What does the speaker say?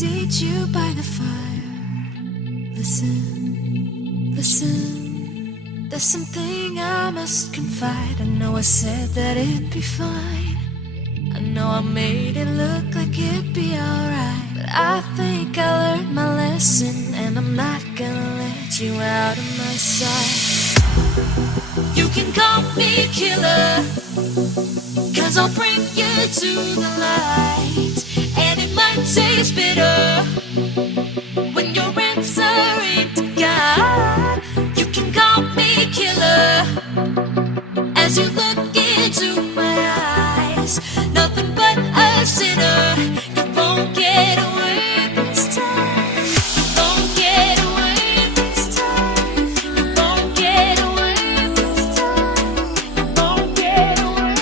seat you by the fire. Listen, listen, there's something I must confide. I know I said that it'd be fine. I know I made it look like it'd be alright, but I think I learned my lesson, and I'm not gonna let you out of my sight. You can call me killer, 'cause I'll bring you to the light. And it might taste bitter when you're answering to God. You can call me killer as you look into my eyes. Nothing but a sinner. You won't get away this time. You won't get away this time. You won't get away this time. You won't get away.